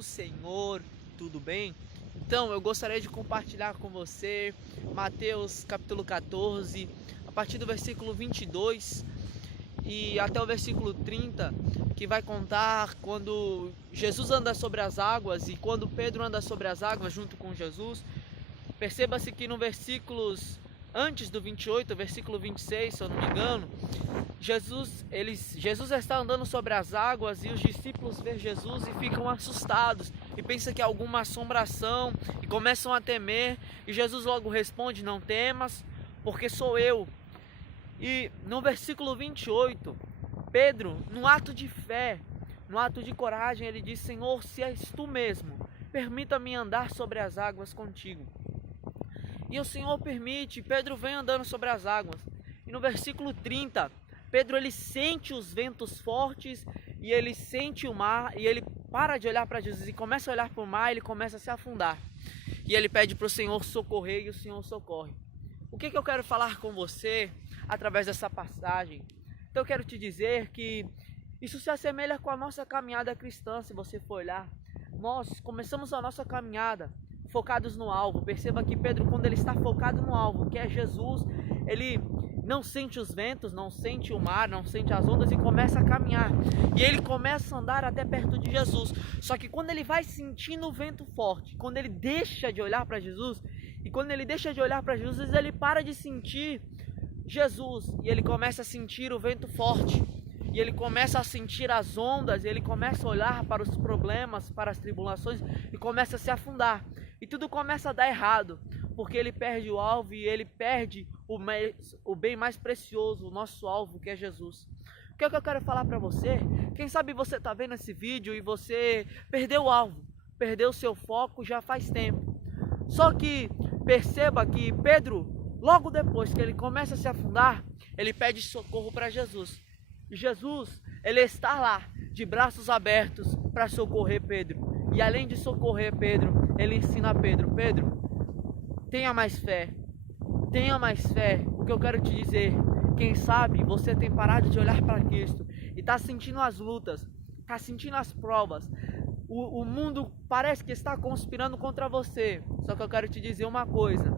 do Senhor, tudo bem? Então eu gostaria de compartilhar com você Mateus capítulo 14, a partir do versículo 22 e até o versículo 30, que vai contar quando Jesus anda sobre as águas e quando Pedro anda sobre as águas junto com Jesus. Perceba-se que no versículos antes do 28, versículo 26, se eu não me engano, Jesus está andando sobre as águas e os discípulos veem Jesus e ficam assustados e pensam que é alguma assombração e começam a temer, e Jesus logo responde: não temas, porque sou eu. E no versículo 28, Pedro, num ato de fé, num ato de coragem, ele diz: Senhor, se és tu mesmo, permita-me andar sobre as águas contigo. E o Senhor permite, Pedro vem andando sobre as águas. E no versículo 30, Pedro ele sente os ventos fortes e ele sente o mar, e ele para de olhar para Jesus e começa a olhar para o mar, e ele começa a se afundar. E ele pede para o Senhor socorrer, e o Senhor socorre. O que eu quero falar com você através dessa passagem? Então eu quero te dizer que isso se assemelha com a nossa caminhada cristã. Se você for olhar, nós começamos a nossa caminhada focados no alvo. Perceba que Pedro, quando ele está focado no alvo, que é Jesus, ele não sente os ventos, não sente o mar, não sente as ondas e começa a caminhar. E ele começa a andar até perto de Jesus. Só que quando ele vai sentindo o vento forte, quando ele deixa de olhar para Jesus, e quando ele deixa de olhar para Jesus, ele para de sentir Jesus e ele começa a sentir o vento forte. E ele começa a sentir as ondas, e ele começa a olhar para os problemas, para as tribulações, e começa a se afundar. E tudo começa a dar errado, porque ele perde o alvo e ele perde o bem mais precioso, o nosso alvo, que é Jesus. O que é que eu quero falar para você? Quem sabe você está vendo esse vídeo e você perdeu o alvo, perdeu o seu foco já faz tempo. Só que perceba que Pedro, logo depois que ele começa a se afundar, ele pede socorro para Jesus. E Jesus, ele está lá, de braços abertos, para socorrer Pedro. E além de socorrer Pedro, ele ensina a Pedro: Pedro, tenha mais fé, tenha mais fé. O que eu quero te dizer, quem sabe você tem parado de olhar para Cristo e está sentindo as lutas, está sentindo as provas, o mundo parece que está conspirando contra você. Só que eu quero te dizer uma coisa: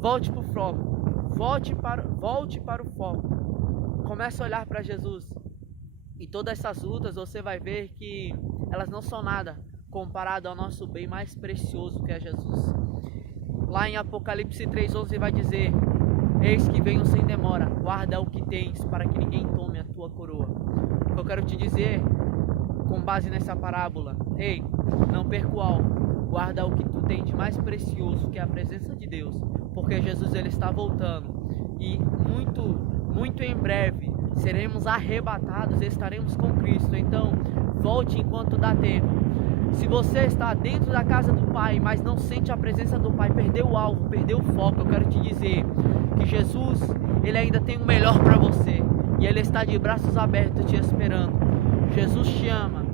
volte para o foco, volte para o foco. Comece a olhar para Jesus, e todas essas lutas você vai ver que elas não são nada comparado ao nosso bem mais precioso, que é Jesus. Lá em Apocalipse 3:11 vai dizer: eis que venho sem demora, guarda o que tens, para que ninguém tome a tua coroa. O que eu quero te dizer com base nessa parábola: ei, não perca o alvo, guarda o que tu tem de mais precioso, que é a presença de Deus, porque Jesus ele está voltando, e muito em breve seremos arrebatados e estaremos com Cristo. Então volte enquanto dá tempo. Se você está dentro da casa do Pai, mas não sente a presença do Pai, perdeu o alvo, perdeu o foco, eu quero te dizer que Jesus, ele ainda tem o melhor para você, e ele está de braços abertos te esperando. Jesus te ama,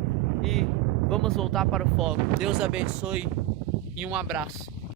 e vamos voltar para o foco. Deus abençoe e um abraço.